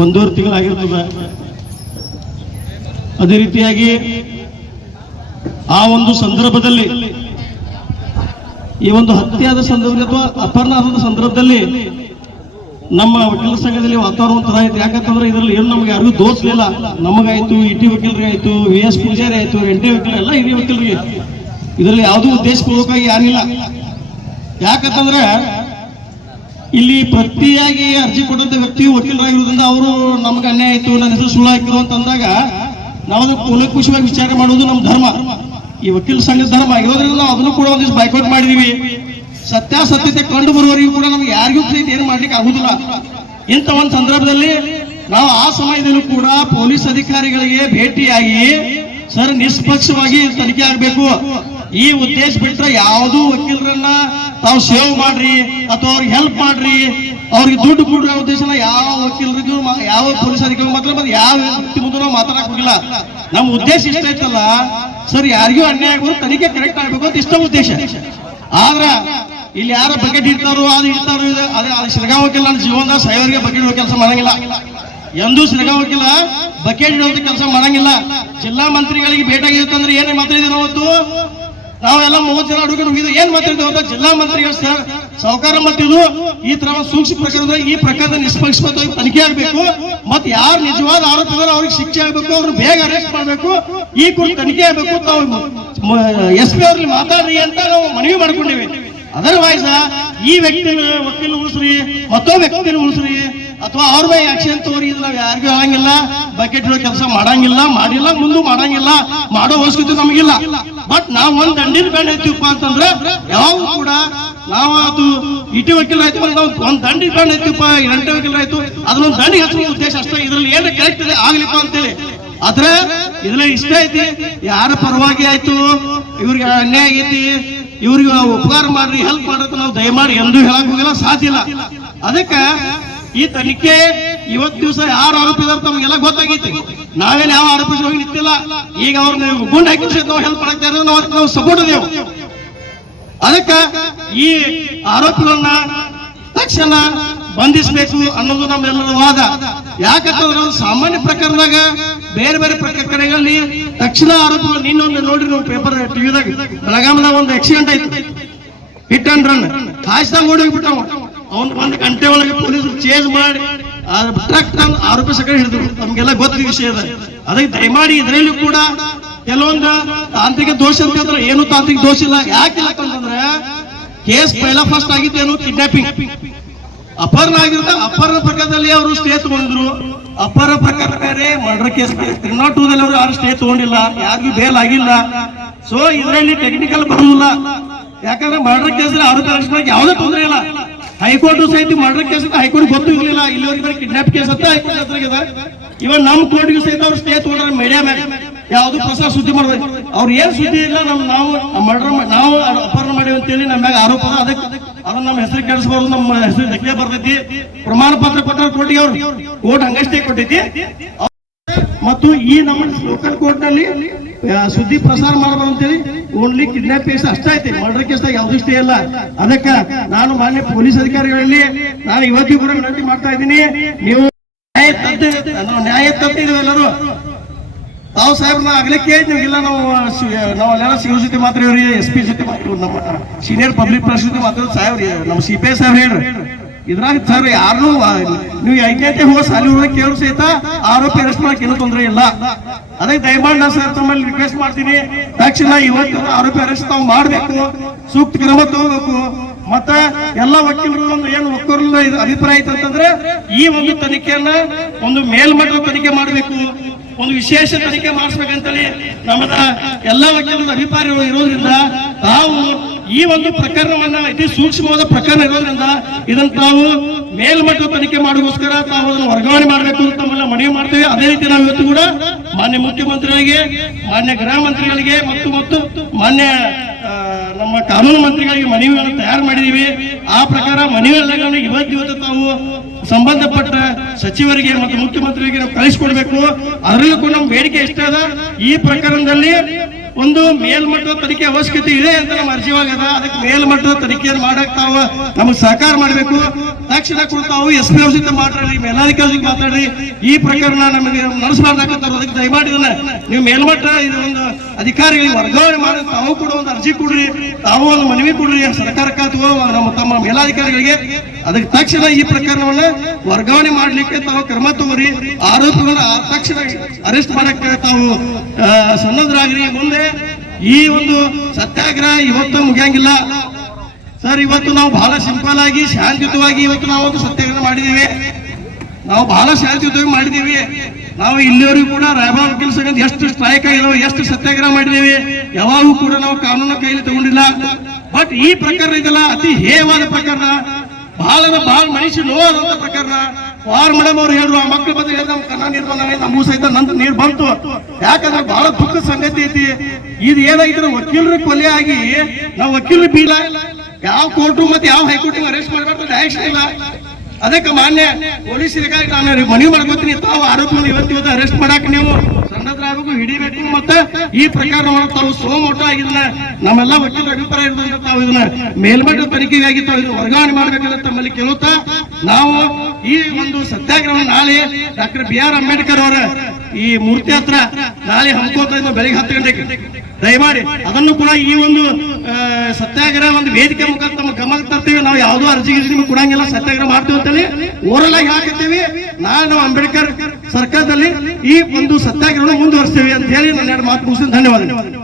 ಒಂದೂವರೆ ತಿಂಗಳಾಗಿರ್ತದೆ. ಅದೇ ರೀತಿಯಾಗಿ ಆ ಒಂದು ಸಂದರ್ಭದಲ್ಲಿ, ಈ ಒಂದು ಹತ್ಯೆಯಾದ ಸಂದರ್ಭದಲ್ಲಿ ಅಥವಾ ಅಪಹರಣದ ಸಂದರ್ಭದಲ್ಲಿ ನಮ್ಮ ವಕೀಲ ಸಂಘದಲ್ಲಿ ವಾತಾವರಣ ಒಂಥರ ಆಯ್ತು ಯಾಕಂತಂದ್ರೆ ಇದರಲ್ಲಿ ಏನು ನಮ್ಗೆ ಯಾರಿಗೂ ದೋಷಲಿಲ್ಲ ನಮಗಾಯ್ತು ಇಟಿ ವಕೀಲರಿಗೆ ಆಯ್ತು, ವಿ ಎಸ್ ಪೂಜಾರಿ ಆಯ್ತು ಎಂಟೆ ವಕೀಲ ಎಲ್ಲ ಹಿರಿಯ ವಕೀಲರಿಗೆ. ಇದರಲ್ಲಿ ಯಾವುದೂ ಉದ್ದೇಶಪೂರ್ವಕವಾಗಿ ಯಾರಿಲ್ಲ. ಯಾಕಂತಂದ್ರೆ ಇಲ್ಲಿ ಪ್ರತಿಯಾಗಿ ಅರ್ಜಿ ಕೊಟ್ಟಂತ ವ್ಯಕ್ತಿ ವಕೀಲರಾಗಿರೋದ್ರಿಂದ ಅವರು ನಮ್ಗೆ ಅನ್ಯಾಯ ಆಯ್ತು, ನನ್ನ ಹೆಸರು ಸುಳ್ಳು ಹಾಕಿರು ಅಂತ ಅಂದಾಗ ನಾವು ಕೂಲಂಕುಷವಾಗಿ ವಿಚಾರ ಮಾಡೋದು ನಮ್ಮ ಧರ್ಮ. ಈ ವಕೀಲ ಸಂಘದ ಧರ್ಮ. ಆಗಿರೋದ್ರಿಂದ ನಾವು ಅದನ್ನು ಕೂಡ ಒಂದಿಷ್ಟು ಬೈಕೌಟ್ ಮಾಡಿದೀವಿ. ಸತ್ಯಾಸತ್ಯತೆ ಕಂಡು ಬರುವವರಿಗೂ ಕೂಡ ನಮ್ಗೆ ಯಾರಿಗೂ ಪ್ರೀತಿ ಏನು ಮಾಡ್ಲಿಕ್ಕೆ ಆಗುದಿಲ್ಲ. ಇಂಥ ಒಂದು ಸಂದರ್ಭದಲ್ಲಿ ನಾವು ಆ ಸಮಯದಲ್ಲೂ ಕೂಡ ಪೊಲೀಸ್ ಅಧಿಕಾರಿಗಳಿಗೆ ಭೇಟಿಯಾಗಿ, ಸರ್, ನಿಷ್ಪಕ್ಷವಾಗಿ ತನಿಖೆ ಆಗಬೇಕು. ಈ ಉದ್ದೇಶ ಬಿಟ್ರೆ ಯಾವುದೂ ವಕೀಲರನ್ನ ತಾವು ಸೇವ್ ಮಾಡ್ರಿ, ಅಥವಾ ಅವ್ರಿಗೆ ಹೆಲ್ಪ್ ಮಾಡ್ರಿ, ಅವ್ರಿಗೆ ದುಡ್ಡು ಕೊಡುವ ಉದ್ದೇಶನ ಯಾವ ವಕೀಲರಿಗೂ ಯಾವ ಪೊಲೀಸ್ ಅಧಿಕಾರಿ ಮಾತ್ರ ಮತ್ತೆ ಯಾವ ವ್ಯಕ್ತಿ ಮುಂದೆ ನಾವು ಮಾತಾಡಕ್ ನಮ್ಮ ಉದ್ದೇಶ ಇಷ್ಟ ಐತಲ್ಲ, ಸರ್, ಯಾರಿಗೂ ಅನ್ಯಾಯ ಆಗ್ಬೋದು ತನಿಖೆ ಕರೆಕ್ಟ್ ಆಗ್ಬೇಕು ಅಂತ ಇಷ್ಟ ಉದ್ದೇಶ. ಆದ್ರ, ಇಲ್ಲಿ ಯಾರ ಬಕೆಟ್ ಇಡ್ತಾರೋ, ಅದು ಇಡ್ತಾರೋ ಅದೇ ಶಿರಗಾಂವ್ ವಕೀಲ ಜೀವನದ ಸಾಯೋರಿಗೆ ಬಕೆಟ್ ಇಡೋ ಕೆಲಸ ಮಾಡಂಗಿಲ್ಲ. ಎಂದೂ ಶಿರಗಾಂವ್ ವಕೀಲ ಬಕೆಟ್ ಇಡುವಂತ ಕೆಲಸ ಮಾಡಂಗಿಲ್ಲ. ಜಿಲ್ಲಾ ಮಂತ್ರಿಗಳಿಗೆ ಭೇಟಿಯಾಗಿರುತ್ತಂದ್ರೆ ಏನೇ ಮಾತಾಡಿದ್ರು ಅವತ್ತು ನಾವೆಲ್ಲ ಮೂವತ್ತು ಜನ ಅಡುಗೆ ಹೋಗಿದ್ದು. ಏನ್ ಮಾತಾಡಿದ್ವಿ ಅಂತ ಜಿಲ್ಲಾ ಮಂತ್ರಿ ಸರ್, ಸಾಹುಕಾರ ಮತ್ತಿದು ಈ ತರ ಸೂಕ್ಷ್ಮ ಪ್ರಕರಣ ಈ ಪ್ರಕರಣದ ನಿಷ್ಪಕ್ಷಪಾತವಾಗಿ ತನಿಖೆ ಆಗಬೇಕು. ಮತ್ತೆ ಯಾರು ನಿಜವಾದ ಆರೋಪಿದಾರ ಅವ್ರಿಗೆ ಶಿಕ್ಷೆ ಆಗಬೇಕು, ಅವ್ರನ್ನ ಬೇಗ ಅರೆಸ್ಟ್ ಮಾಡಬೇಕು. ಈ ಕುರಿತು ತನಿಖೆ ಆಗಬೇಕು. ತಾವು ಎಸ್ ಪಿ ಅವ್ರಲ್ಲಿ ಮಾತಾಡ್ರಿ ಅಂತ ನಾವು ಮನವಿ ಮಾಡ್ಕೊಂಡಿವಿ. ಅದರ್ವೈಸ್ ಈ ವ್ಯಕ್ತಿ ವಕೀಲ ಉಳಿಸ್ರಿ ಮತ್ತೊಬ್ಬ ವ್ಯಕ್ತಿನ ಉಳಿಸ್ರಿ. ಅಥವಾ ಅವ್ರ ಬೈ ಆಕ್ಷನ್ ತೋರಿ ಇಲ್ಲ ಯಾರಿಗೂ ಹೇಳಂಗಿಲ್ಲ ಬಕೆಟ್ ಇರೋ ಕೆಲಸ ಮಾಡಂಗಿಲ್ಲ, ಮಾಡಿಲ್ಲ, ಮುಂದೂ ಮಾಡಂಗಿಲ್ಲ, ಮಾಡೋ ಅವಶ್ಯಕತೆ ನಮಗಿಲ್ಲ. ಬಟ್ ನಾವು ಒಂದ್ ದಂಡಿನ ಬ್ಯಾಂಡ್ ಐತಿವಪ್ಪ ಅಂತಂದ್ರೆ, ಯಾವ ಕೂಡ ನಾವು ಅದು ಇಟಿ ವಕೀಲ ಆಯ್ತು ಒಂದ್ ದಂಡಿ ಬ್ಯಾಂಡ್ ಐತಿವಪ್ಪ ಎಂಟು ವಕೀಲ ಆಯ್ತು, ಅದನ್ನೊಂದು ದಂಡಿ ಹಚ್ಚುವ ಉದ್ದೇಶ ಅಷ್ಟೇ. ಇದ್ರಲ್ಲಿ ಏನು ಕರೆಕ್ಟ್ ಇದೆ ಆಗ್ಲಿಪ್ಪ ಅಂತೇಳಿ. ಆದ್ರೆ ಇದ್ರಲ್ಲಿ ಇಷ್ಟ ಐತಿ, ಯಾರ ಪರವಾಗಿ ಆಯ್ತು, ಇವ್ರಿಗೆ ಅನ್ಯಾಯ ಆಗೈತಿ, ಇವ್ರಿಗೆ ಉಪಕಾರ ಮಾಡ್ರಿ ಹೆಲ್ಪ್ ಮಾಡ್ರಿ ನಾವು ದಯಮಾಡಿ ಎಂದೂ ಹೇಳಕ್ ಹೋಗಿಲ್ಲ, ಸಾಧ್ಯ ಇಲ್ಲ. ಅದಕ್ಕೆ ಈ ತನಿಖೆ ಇವತ್ ದಿವಸ ಯಾರು ಆರೋಪಿ ಇದಾರೆ ತಮಗೆಲ್ಲ ಗೊತ್ತಾಗೈತಿ. ನಾವೇನ್ ಯಾವ ಆರೋಪಿಸಿ ಹೋಗಿ ನಿಂತಿಲ್ಲ. ಈಗ ಅವ್ರನ್ನ ಗುಂಡ್ ಹಾಕಿ ನಾವು ಹೆಲ್ಪ್ ಮಾಡಕ್ತಾ ಇರೋದು, ನಾವು ನಾವು ಸಪೋರ್ಟ್ ಅದೇವು. ಅದಕ್ಕ ಈ ಆರೋಪಿಗಳನ್ನ ತಕ್ಷಣ ಬಂಧಿಸಬೇಕು ಅನ್ನೋದು ನಮ್ಮೆಲ್ಲರ ವಾದ. ಯಾಕಂತಂದ್ರೆ ಸಾಮಾನ್ಯ ಪ್ರಕರಣದಾಗ ಬೇರೆ ಬೇರೆ ಪ್ರಕರಣಗಳಲ್ಲಿ ತಕ್ಷಣ ಆರೋಪಿಗಳು ನಿನ್ನೊಂದು ನೋಡ್ರಿ ನಾವು ಪೇಪರ್ ಟಿವಿದಾಗ ಬೆಳಗಾಮದಾಗ ಒಂದು ಆಕ್ಸಿಡೆಂಟ್ ಆಯ್ತು. ಹಿಟ್ ಅಂಡ್ ರನ್ ಕಾಯಿಸ್ದಾಗ ಓಡಿ ಹೋಗ್ಬಿಟ್ಟವ ಅವ್ನು ಒಂದು ಗಂಟೆ ಒಳಗೆ ಪೊಲೀಸರು ಚೇಂಜ್ ಮಾಡಿ ಟ್ರಕ್ ತಂದು ಆರೋಪಿ ಸಕಡೆ ಹಿಡಿದ್ರು. ನಮ್ಗೆಲ್ಲ ಗೊತ್ತಿದೆ ವಿಷಯದ ಅದಕ್ಕೆ ದಯಮಾಡಿ ಇದರಲ್ಲಿ ಕೂಡ ಕೆಲವೊಂದು ತಾಂತ್ರಿಕ ದೋಷ ಅಂತ ಹೇಳಿದ್ರೆ ಏನು ತಾಂತ್ರಿಕ ದೋಷ ಇಲ್ಲ. ಯಾಕಿಲ್ಲ ಅಂತಂದ್ರೆ ಕೇಸ್ ಪೈಲಾ ಫಸ್ಟ್ ಆಗಿದ್ದೇನು ಕಿಡ್ನಾಪಿಂಗ್ ಅಪಹರಣ ಆಗಿರ್ತ ಅಪಹರಣ ಪ್ರಕರಣದಲ್ಲಿ ಅವರು ಸ್ಟೇ ತಗೊಂಡ್ರು ಅಪರ ಪ್ರಕರಣ ಬೇರೆ ಮರ್ಡರ್ ಕೇಸ್ ಕ್ರಿಮಿನಲ್ ಟೂದಲ್ಲಿ ಅವರು ಯಾರು ಸ್ಟೇ ತಗೊಂಡಿಲ್ಲ. ಯಾರಿಗೂ ಬೇಲ್ ಆಗಿಲ್ಲ. ಸೊ ಇದರಲ್ಲಿ ಟೆಕ್ನಿಕಲ್ ಬರುವುದಿಲ್ಲ ಯಾಕಂದ್ರೆ ಮರ್ಡರ್ ಕೇಸ್ ಅರೆಸ್ಟ್ ಮಾಡಕ್ಕೆ ಯಾವುದೇ ತೊಂದರೆ ಇಲ್ಲ. ಹೈಕೋರ್ಟ್ ಸಹಿತ ಮರ್ಡರ್ ಕೇಸ್ ಅಂತ ಹೈಕೋರ್ಟ್ ಗೊತ್ತೂ ಇರಲಿಲ್ಲ. ಇಲ್ಲಿವರೆಗೆ ಬರೀ ಕಿಡ್ನಾಪ್ ಕೇಸ್ ಅಂತ ಹೈಕೋರ್ಟ್ ಹತ್ರ ಇವನ್ ನಮ್ಮ ಕೋರ್ಟ್ಗೂ ಸಹಿತ ಅವ್ರು ಸ್ಟೇ ತಗೊಂಡ್ರೆ ಮೀಡಿಯಾ ಮೇಲೆ ಯಾವುದು ಪ್ರಸಾರ ಸುದ್ದಿ ಮಾಡಬೇಕು ಅವ್ರು ಏನ್ ಸುದ್ದಿ ಇಲ್ಲ ನಮ್ ನಾವು ಮರ್ಡರ್ ನಾವು ಅಪಹರಣ ಮಾಡಿವಿ ಅಂತೇಳಿ ನಮ್ಮ ಮ್ಯಾಗ ಆರೋಪ ಅದಕ್ಕೆ ಅದನ್ನ ನಮ್ಮ ಹೆಸರು ಕೆಡಿಸಬಾರ್ದು ನಮ್ಮ ಹೆಸರು ಧಕ್ಕೆ ಬರ್ತೈತಿ. ಪ್ರಮಾಣ ಪತ್ರ ಕೊಟ್ಟಾರ ಕೋರ್ಟಿಗೆ ಅವ್ರು. ಕೋರ್ಟ್ ಹಂಗಷ್ಟೇ ಕೊಟ್ಟೈತಿ ಮತ್ತು ಈ ನಮ್ಮ ಲೋಕಲ್ ಕೋರ್ಟ್ನಲ್ಲಿ ಆ, ಸುದ್ದಿ ಪ್ರಸಾರ ಅಂತೇಳಿ ಓನ್ಲಿ ಕಿಡ್ನಾಪ್ ಕೇಸ್ ಅಷ್ಟೇ ಐತಿ. ಮರ್ಡರ್ ಕೇಸ್ ಯಾವ್ದು ಇಷ್ಟೇ ಇಲ್ಲ. ಅದಕ್ಕ ನಾನು ಮಾನ್ಯ ಪೊಲೀಸ್ ಅಧಿಕಾರಿಗಳಲ್ಲಿ ನಾನು ಇವತ್ತಿಗೂ ಕೂಡ ವಿನಂತಿ ಮಾಡ್ತಾ ಇದ್ದೀನಿ. ನೀವು ನ್ಯಾಯ ನ್ಯಾಯ ಎಲ್ಲರೂ. ತಾವು ಸಾಹೇಬ್ ನಾ ಆಗ್ಲೇ ಕೇಳಿದ್ವಿ ಇಲ್ಲ, ನಾವು ನಾವೆಲ್ಲ ಸಿ ಜೊತೆ ಮಾತಾಡಿವ್ರಿ ಎಸ್ ಪಿ ಜೊತೆ ಮಾತ್ರ ನಮ್ಮ ಸೀನಿಯರ್ ಪಬ್ಲಿಕ್ ಪ್ರಶ್ನೆ ಜೊತೆ ಮಾತಾಡೋದು ಸಾಹೇಬ್ರಿ, ನಮ್ಮ ಸಿ ಪಿ ಐ ಸಾಹೇಬ್ರಿ ಹೇಳ್ರಿ. ಇದ್ರಾಗ ಸರ್ ಯಾರು ನೀವು ಐದನೇ ಹೋಗಿ ಸಾಲಿ ಕೇಳು ಸಹಿತ ಆರೋಪಿ ಅರೆಸ್ಟ್ ಮಾಡಕ್ ಏನೂ ತೊಂದರೆ ಇಲ್ಲ. ಅದಕ್ಕೆ ದಯಮಾಡಿ ಸರ್ ತಮ್ಮಲ್ಲಿ ರಿಕ್ವೆಸ್ಟ್ ಮಾಡ್ತೀನಿ. ತಕ್ಷಣ ಇವತ್ತು ಆರೋಪಿ ಅರೆಸ್ಟ್ ತಾವು ಮಾಡಬೇಕು. ಸೂಕ್ತ ಕ್ರಮ ತಗೋಬೇಕು. ಮತ್ತೆ ಎಲ್ಲ ವಕೀಲರು ಒಂದು ಏನು ಒಕ್ಕೂರಲ್ಲ ಅಭಿಪ್ರಾಯ ಐತೆ ಅಂತಂದ್ರೆ, ಈ ಒಂದು ತನಿಖೆಯನ್ನ ಒಂದು ಮೇಲ್ಮಟ್ಟದ ತನಿಖೆ ಮಾಡಬೇಕು. ಒಂದು ವಿಶೇಷ ತನಿಖೆ ಮಾಡಿಸ್ಬೇಕಂತೇಳಿ ನಮ್ಮದ ಎಲ್ಲ ವಕೀಲರ ಅಭಿಪ್ರಾಯಗಳು ಇರೋದ್ರಿಂದ ತಾವು ಈ ಒಂದು ಪ್ರಕರಣವನ್ನ ಅತಿ ಸೂಕ್ಷ್ಮವಾದ ಪ್ರಕರಣ ಇರೋದ್ರಿಂದ ಇದನ್ನ ತಾವು ಮೇಲ್ಮಟ್ಟ ತನಿಖೆ ಮಾಡೋಸ್ಕರ ತಾವು ಅದನ್ನು ವರ್ಗಾವಣೆ ಮಾಡಬೇಕು ಅಂತ ತಮ್ಮನ್ನ ಮನವಿ ಮಾಡ್ತೇವೆ. ಅದೇ ರೀತಿ ನಾವು ಇವತ್ತು ಕೂಡ ಮಾನ್ಯ ಮುಖ್ಯಮಂತ್ರಿಗಳಿಗೆ, ಮಾನ್ಯ ಗೃಹ ಮಂತ್ರಿಗಳಿಗೆ ಮತ್ತು ಮತ್ತು ಮಾನ್ಯ ನಮ್ಮ ಕಾನೂನು ಮಂತ್ರಿಗಳಿಗೆ ಮನವಿಯನ್ನು ತಯಾರು ಮಾಡಿದೀವಿ ಆ ಪ್ರಕಾರ ಮನವಿಯೆಲ್ಲ ಇವತ್ತು ಇವತ್ತು ತಾವು ಸಂಬಂಧಪಟ್ಟ ಸಚಿವರಿಗೆ ಮತ್ತು ಮುಖ್ಯಮಂತ್ರಿಗಳಿಗೆ ನಾವು ಕಳಿಸ್ಕೊಡ್ಬೇಕು. ಅದರಲ್ಲೂ ಕೂಡ ನಮ್ಮ ಬೇಡಿಕೆ ಇಷ್ಟ ಅದ ಈ ಪ್ರಕರಣದಲ್ಲಿ ಒಂದು ಮೇಲ್ಮಟ್ಟದ ತನಿಖೆ ಅವಶ್ಯಕತೆ ಇದೆ ಅಂತ ನಮ್ಮ ಅರ್ಜಿವಾಗದ ಅದಕ್ಕೆ ಮೇಲ್ಮಟ್ಟದ ತನಿಖೆಯನ್ನು ಮಾಡಕ್ ತಾವು ನಮಗೆ ಸಹಕಾರ ಮಾಡಬೇಕು. ತಕ್ಷಣ ಕೂಡ ತಾವು ಎಸ್ ಪಿ ಜೊತೆ ಮಾತಾಡ್ರಿ ಮೇಲಾಧಿಕಾರಿ ಮಾತಾಡ್ರಿ. ಈ ಪ್ರಕರಣ ನಮಗೆ ನಡೆಸಬಾರ್ದಾಕತ್ತಾರ ಅದಕ್ಕೆ ದಯಮಾಡಿ ನೀವು ಮೇಲ್ಮಟ್ಟ ಇದು ಒಂದು ಅಧಿಕಾರಿಗಳಿಗೆ ವರ್ಗಾವಣೆ ಮಾಡಿ, ತಾವು ಕೂಡ ಒಂದು ಅರ್ಜಿ ಕೊಡ್ರಿ, ತಾವು ಒಂದು ಮನವಿ ಕೊಡ್ರಿ, ಸರ್ಕಾರಕ್ಕೆ ಅಥವಾ ನಮ್ಮ ತಮ್ಮ ಮೇಲಾಧಿಕಾರಿಗಳಿಗೆ. ಅದಕ್ಕೆ ತಕ್ಷಣ ಈ ಪ್ರಕರಣವನ್ನ ವರ್ಗಾವಣೆ ಮಾಡ್ಲಿಕ್ಕೆ ತಾವು ಕ್ರಮ ತಗೋರಿ. ಆರೋಪಿಗಳನ್ನ ತಕ್ಷಣ ಅರೆಸ್ಟ್ ಮಾಡಕ್ಕೆ ತಾವು ಸನ್ನದ್ಧರಾಗ್ರಿ ಮುಂದೆ ಈ ಒಂದು ಸತ್ಯಾಗ್ರಹ ಇವತ್ತು ಮುಗಿಯಂಗಿಲ್ಲ. ಸರ್ ಇವತ್ತು ನಾವು ಬಹಳ ಸಿಂಪಲ್ ಆಗಿ, ಶಾಂತಿಯುತವಾಗಿ ಇವತ್ತು ನಾವು ಒಂದು ಸತ್ಯಾಗ್ರಹ ಮಾಡಿದ್ದೀವಿ. ನಾವು ಬಹಳ ಶಾಂತಿಯುತವಾಗಿ ಮಾಡಿದ್ದೀವಿ. ನಾವು ಇಲ್ಲಿವರೆಗೂ ಕೂಡ ರಾಯಬಾಗ್ ವಕೀಲ ಎಷ್ಟು ಸ್ಟ್ರೈಕ್ ಆಗಿದಾವೆ, ಎಷ್ಟು ಸತ್ಯಾಗ್ರಹ ಮಾಡಿದ್ದೀವಿ, ಯಾವಾಗೂ ಕೂಡ ನಾವು ಕಾನೂನು ಕೈಲಿ ತಗೊಂಡಿಲ್ಲ. ಬಟ್ ಈ ಪ್ರಕರಣ ಇದೆಲ್ಲ, ಅತಿ ಹೇಯವಾದ ಪ್ರಕರಣ. ಬಹಳ ಬಹಳ ಮನುಷ್ಯ ನೋವಾದಂತ ಪ್ರಕರಣ. ವಾರ್ ಮೇಡಮ್ ಅವ್ರು ಹೇಳ್ರು ಆ ಮಕ್ಕಳು ಬಂದ್ರೆ ಹೇಳಿದ ಕನ್ನಡ ನೀರು ಬಂದಾಗ ನಮ್ಮ ಸಹಿತ ನಂದು ನೀರ್ ಬಂತು. ಯಾಕಂದ್ರೆ ಬಹಳ ದುಃಖ ಸಂಗತಿ ಐತಿ. ಇದು ಏನಾಗಿದ್ರೆ ವಕೀಲರು ಕೊಲೆ ಆಗಿ ನಾವು ವಕೀಲರು ಬೀಳ. ಯಾವ ಕೋರ್ಟು ಮತ್ತೆ ಯಾವ ಹೈಕೋರ್ಟ್ ಅರೆಸ್ಟ್ ಮಾಡಬಾರ್ದು ಡೈರೆಕ್ಷನ್ ಇಲ್ಲ. ಅದಕ್ಕೆ ಮಾನ್ಯ ಪೊಲೀಸ್ ಇಲಾಖೆ ನಾನು ಮನವಿ ಮಾಡ್ಕೋತೀನಿ. ತಾವು ಆರೋಪ ಇವತ್ತು ಇವತ್ತು ಅರೆಸ್ಟ್ ಮಾಡಾಕ ನೀವು ಸಣ್ಣದ್ರಾಗಬೇಕು, ಹಿಡಿಬೇಕು ಮತ್ತೆ ಈ ಪ್ರಕಾರ ತಾವು ಸೋಮೋಟ ಆಗಿದ್ನ ನಮ್ಮೆಲ್ಲ ವಕೀಲರ ಅಭಿಪ್ರಾಯ ಇರ್ತಾವ ತಾವು ಇದನ್ನ ಮೇಲ್ಮಟ್ಟ ತನಿಖೆಗಾಗಿ ತಾವು ಇದನ್ನ ವರ್ಗಾವಣೆ ಮಾಡಬೇಕಂತ ತಮ್ಮಲ್ಲಿ ಕೇಳುತ್ತಾ ನಾವು ಈ ಒಂದು ಸತ್ಯಾಗ್ರಹ ನಾಳೆ ಡಾಕ್ಟರ್ ಬಿ ಆರ್ ಅಂಬೇಡ್ಕರ್ ಅವರ ಈ ಮೂರ್ತಿ ಹತ್ರ ನಾಳೆ ಹಮ್ಮಿಕೊಳ್ತಾ ಬೆಳಿಗ್ಗೆ ಹತ್ತು ಗಂಟೆಗೆ. ದಯಮಾಡಿ ಅದನ್ನು ಕೂಡ ಈ ಒಂದು ಸತ್ಯಾಗ್ರಹ ಒಂದು ವೇದಿಕೆ ಮುಖಾಂತರ ತಮ್ಮ ಗಮನಕ್ಕೆ ತರ್ತೀವಿ. ನಾವು ಯಾವುದೋ ಅರ್ಜಿ ನಿಮ್ಗೆ ಕೊಡಂಗಿಲ್ಲ, ಸತ್ಯಾಗ್ರಹ ಮಾಡ್ತೀವಿ ಅಂತೇಳಿ ಓರಲ್ ಆಗಿ ನಾಳೆ ನಾವು ಅಂಬೇಡ್ಕರ್ ಸರ್ಕಾರದಲ್ಲಿ ಈ ಒಂದು ಸತ್ಯಾಗ್ರಹ ಮುಂದುವರಿಸ್ತೀವಿ ಅಂತ ಹೇಳಿ ನನ್ನ ಎರಡು ಮಾತು ಮುಗಿಸ್ತೀನಿ. ಧನ್ಯವಾದಗಳು.